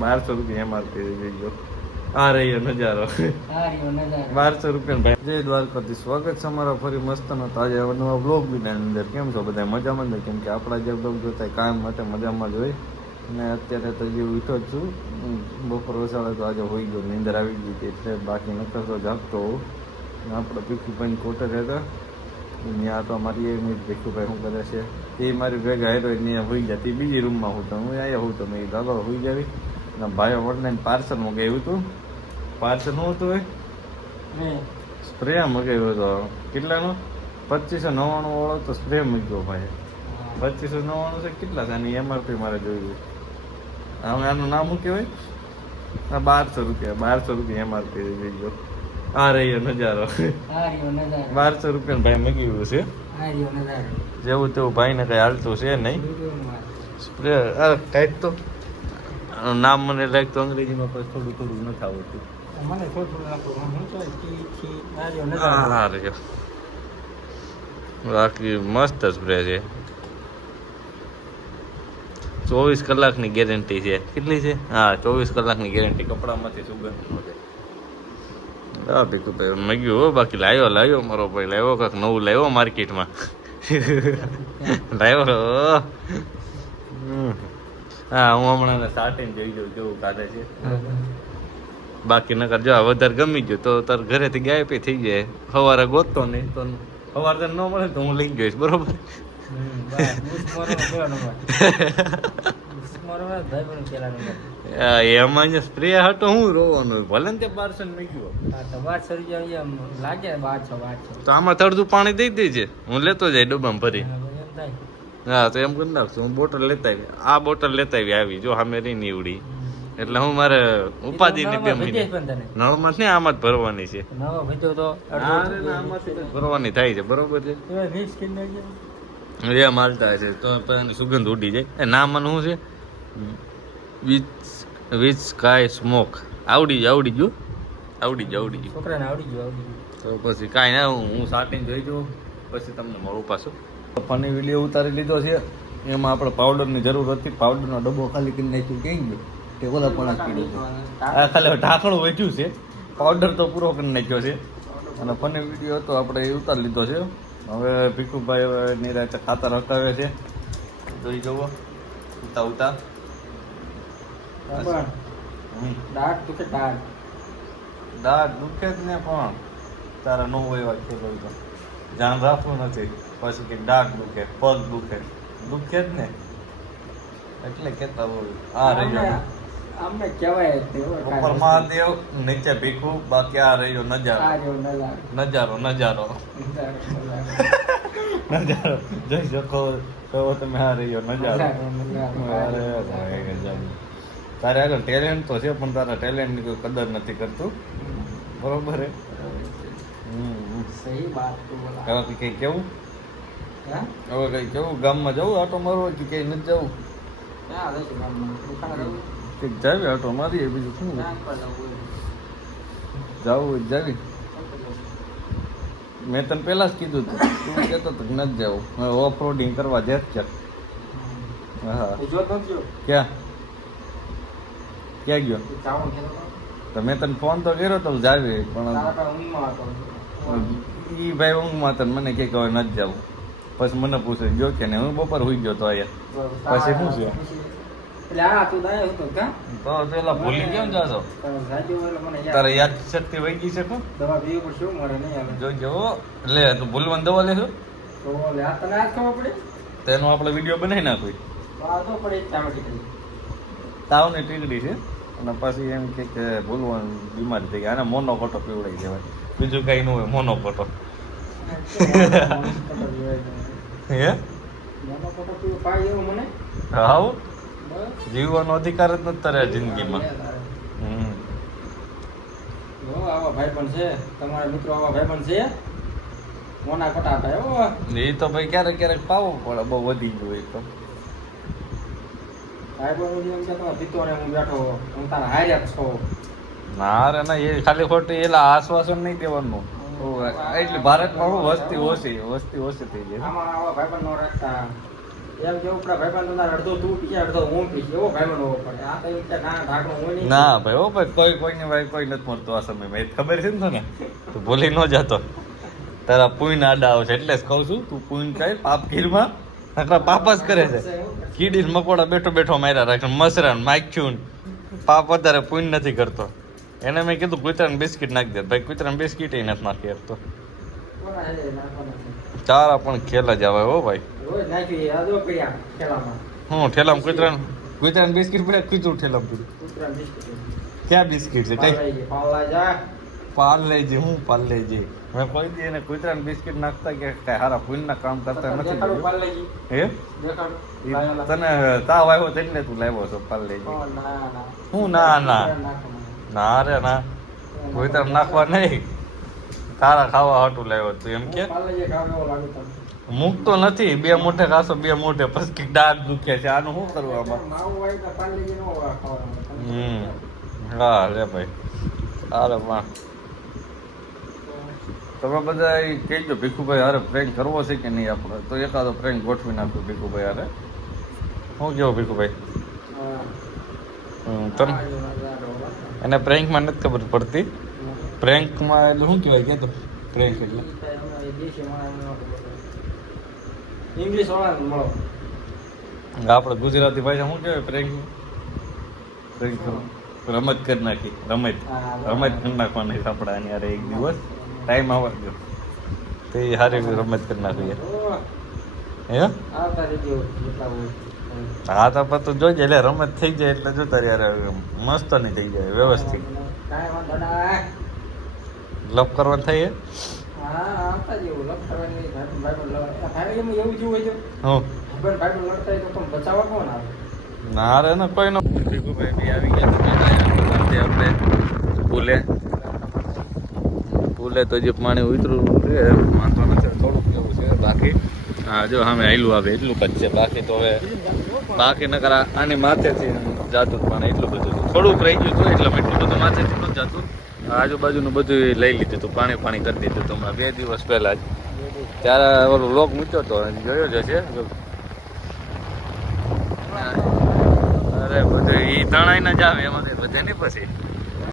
₹1200 MRP થઈ ગયો. આ રહ્યો નજારો 1200 રૂપિયા ભાઈ. જય દ્વારકાથી સ્વાગત છે અમારા ફરી મસ્તનો તાજા નવા બ્લોગ વિડીયોની અંદર. કેમ છો બધા મજામાં? કેમ કે આપણા જે બ્લોગ જોતા કાયમ માટે મજામાં જ હોય. અને અત્યારે તો જે ઉઠો જ છું, બપોર વસાડે તો આજે હોઈ ગયો, નીંદર આવી ગઈ હતી એટલે બાકી નકર તો જાગતો હોઉં. આપણે ભીખુભાઈ કોટર હતા ત્યાં તો અમારી એમ ભીખુભાઈ શું કરે છે એ મારી ભેગા હેરો ત્યાં હોઈ જતી. બીજી રૂમમાં હું તો હું અહીંયા હું તો મેં ચાલો હોઈ જાવી. અને ભાઈ ઓનલાઈન પાર્સલ મગાવ્યું હતું. પાર્સલ શું હતું એ સ્પ્રે મગાવ્યો હતો. કેટલાનો? 2599 વાળો તો સ્પ્રે મૂક્યો ભાઈ. 2599 છે. કેટલા છે આની MRP મારે જોયું. હવે આનું નામ શું કહેવાય? ₹1200 MRP થઈ ગયો. આ રહ્યો નજારો ₹1200 ભાઈ મગાવ્યું છે. જેવું તેવું ભાઈને કઈ હાલતું છે નહીં. સ્પ્રે કાંઈક તો નામ મને લાગતું અંગ્રેજીમાં પછી થોડું થોડું નથી આવડતું. બાકી મસ્ત સ્પ્રે છે. 24 કલાકની ગેરંટી છે. કેટલી છે? હા, 24 કલાકની ગેરંટી. કપડામાંથી સુગંધ મળે. હા ભીખુભાઈ મગ્યું હો. બાકી લાવ્યો મારો ભાઈ લાવ્યો કાંક નવું લાવ્યો માર્કેટમાં. લાવ્યો. હા, હું હમણાં સાટીને જોઈ જાઉં કેવું કાઢે છે. બાકી નકર જો વધારે ગમી ગયું તો તાર ઘરેથી ગાયબ થઈ જાય. સવારે ગોતતો નહીં તો સવારે તને ન મળે તો હું લઈ જઈશ. બરોબર? એમાં સ્પ્રે હટો હું રોવાનું ભલે ને તે 1200 મૂક્યો તો આમાં તળતું પાણી દઈ દેજે. હું લેતો જાય ડબ્બામાં ભરી. હા તો એમ કરી નાખશું. હું બોટલ લેતા આવી. આ બોટલ લેતા આવી જો સામે રહી નીવડી એટલે હું મારે ઉપાધિ ની 2 મહિને નળમાં જ ને આમાં જ ભરવાની છે. ભરવાની થાય છે. બરોબર છે. એ માલતા છે તો સુગંધ ઉડી જાય. એ નામ મને શું છે? Which sky smoke. આવડી ગયું છોકરાને આવડી ગયું. તો પછી કાંઈ ના, હું સાટીને જોઈ જાઉં પછી તમને મળું પાછું. ફની વિડીયો ઉતારી લીધો છે. એમાં આપણે પાવડરની જરૂર હતી. પાવડરનો ડબ્બો ખાલી કરી નાખ્યું. ક્યાં ગયો તે ઓલા પણ પીડ્યું. આ ખાલી ઢાંકણું વેચ્યું છે. પાવડર તો પૂરો કરી નાખ્યો છે. અને ફની વિડીયો હતો આપણે એ ઉતારી લીધો છે. હવે ભીખુભાઈ હવે નિરાતે ખાતર હટાવે છે. જોઈ જવો ઉતા દાઢ દુખે જ ને પણ તારા નો હોય વાત તો ધ્યાન રાખવું નથી. પછી કે દાઢ દુખે, પગ દુખે જ ને એટલે કેતા હોય. આ રહ્યો ઉપર મહાદેવ, નીચે ભીખુ, બાકી આ રહ્યો નજારો જોઈ શકો તો તમે. આ રહ્યો નજારો. તારે આગળ ટેલેન્ટ તો છે પણ તારા ટેલેન્ટની કોઈ કદર નથી કરતું. બરોબર હે? હવે કઈ કેવું? હવે કઈ કેવું? ગામમાં જવું આટો મારવો કે કઈ નથી જવું? કઈક જાવી આટો મારીએ. બીજું શું જવું જાવી. મેં તને પેલા જ કીધું તું કહેતો તો નથી જવું. હવે ઓફ રોડિંગ કરવા જેત છે. હા ક્યાં ગયો? તો મેં તને ફોન તો કર્યો તો જાવી પણ ઈ ભાઈ ઊંઘમાં તને મને કે હવે નથી જવું. પછી મને પૂછે જો કે ને હું બપોર હોઈ ગયો તો અહીંયા. પછી શું છે તો પેલા ભૂલી ગયો ને જાજો. તારે યાદ શક્તિ વહી ગઈ છે કો? જોજો લે તું ભૂલવાની દવા લેશો તેનો આપણે વિડીયો બનાવી નાખવી. તાવની ટીકડી છે અને પછી એમ કે ભૂલવાની બીમારી થઈ ગઈ. આને મોનોકોટો પીવડાવી દેવાય. બીજું કઈ ન હોય. મોનોકોટો હે હા જીવવાનો અધિકાર જ નથી તારે જિંદગીમાં. આવા ભાઈ પણ છે તમારા મિત્રો. આવા ભાઈ પણ છે મોના કોટા ભાઈ. એ તો ભાઈ ક્યારેક પાવો પડે. બહુ વધી ગયું હોય તો ભાઈ પણ એમ કે તમે પીતો ને હું બેઠો હું તારા હાર્યા છો. ના રે ના, એ ખાલી ખોટી એલા આશ્વાસન નહીં દેવાનું. એટલે ભારતમાં વસ્તી ઓછી થઈ ગઈ. આમાં આવા ભાઈ પણ ન રાખતા. એમ કેવું પડે ભાઈબંધ તમારે અડધો તું પીએ અડધો હું પીશ એવો ભાઈબંધ હોવો પડે આ કઈ રીતે ના ઢાંકણું હોય નહીં ના ભાઈ ઓ ભાઈ કોઈની ભાઈ કોઈ નથી મળતું આ સમયમાં એ ખબર છે ને તને તું ભૂલી ન જતો તારા પૂન આડા આવશે એટલે જ કહું છું તું પૂન કઈ પાપ ખીરમાં નકરા પાપ જ કરે છે કીડી મકોડા બેઠો બેઠો માર્યા રાખે મસરા માખ્યું પાપ વધારે પૂન નથી કરતો એને મેં કીધું કૂતરાને બિસ્કિટ નાખી દે ભાઈ કૂતરાને બિસ્કિટ નથી નાખી આપતો કોના હે નાખવાના છે તારા પણ ખેલ જ આવે હો ભાઈ રોજ નાખી આ જો પડ્યા ખેલામાં હું ઠેલામ કૂતરાને બિસ્કિટ પડ્યા કીધું ઠેલામ પીધું કૂતરા બિસ્કિટ ક્યાં બિસ્કિટ છે કઈ પાલા જા પાલ લેજે હું પાલ લેજે મેં કોઈ દી એને કૂતરાને બિસ્કિટ નાખતા કે કઈ હારા પૂનના કામ કરતા નથી દેખાડું જોયું. પાલ લઈ હે દેખાડું ઈ તને તાવ આવ્યો તો એટલે તું લાવ્યો છો પાલ લેજે ના ના હું ના ના નાખવાનું ના રે ના કૂતરાને નાખવા નહીં તારા ખાવા હાટું લાવ્યો તું એમ કે પાલ લઈ ખાવ એવો લાગે તમને મૂકતો નથી બે મોઢે ખાશો બે મોઢે પછી દાંત દુખે છે આનું શું કરવું આમાં માવું હોય તો પાલ લઈ નો ખાવાનું હા રે ભાઈ અરે વાહ તમે બધા ઈ કહેજો ભીખુભાઈ હારે પ્રેન્ક કરવો છે કે નહીં આપણે તો એકાદો પ્રેન્ક ગોઠવી નાખ્યો ભીખુભાઈ હારે શું કેવો ભીખુભાઈ તમે એને પ્રેન્કમાં નથી ખબર પડતી પ્રેન્કમાં એટલે શું કહેવાય કે તો પ્રેન્ક એટલે ઇંગ્લિશ વાળા મળો આપણે ગુજરાતી ભાષા શું કહેવાય પ્રેન્ક પ્રેન્ક રમત કરી નાખી રમત કરી નાખવાની આપણે આની હારે એક દિવસ ટાઈમ આવવા દો તો એ સારી રમત કરી નાખીએ હે આવતા રહેજો જેટલા હોય હા તો પણ તું જોજે એટલે રમત થઈ જાય એટલે જો તારી યાર મસ્ત નહીં થઈ જાય વ્યવસ્થિત કાંઈ વાંધો ના લપ કરવાનું થાય હા આવતા જેવું લપ કરવાની ભાઈ એમાં એવું જેવું હોય છે હું ભાઈ ભાઈ લડતા હોય તો તમે બચાવવા કોણ આવે ના રે ને કોઈ નો ભીખુભાઈ બી આવી ગયા તો આપણે પુલે તો જે પાણી ઉતરું છે વાંધો નથી થોડુંક એવું છે બાકી હા જો સામે આયલું આવે એટલું જ છે બાકી તો હવે બાકી નકર આની માથેથી જાતું પાણી એટલું બધું થોડુંક રહી ગયું હતું એટલે એટલું બધું માથેથી નતું જાતું આજુબાજુનું બધું લઈ લીધું હતું પાણી કરી દીધું હતું હમણાં 2 દિવસ પહેલા જ ત્યારે ઓલો લોક મૂક્યો હતો જોયો જ હશે અરે બધું એ તણાઈ ના જ આવે એમાં કઈ વધે નહીં પછી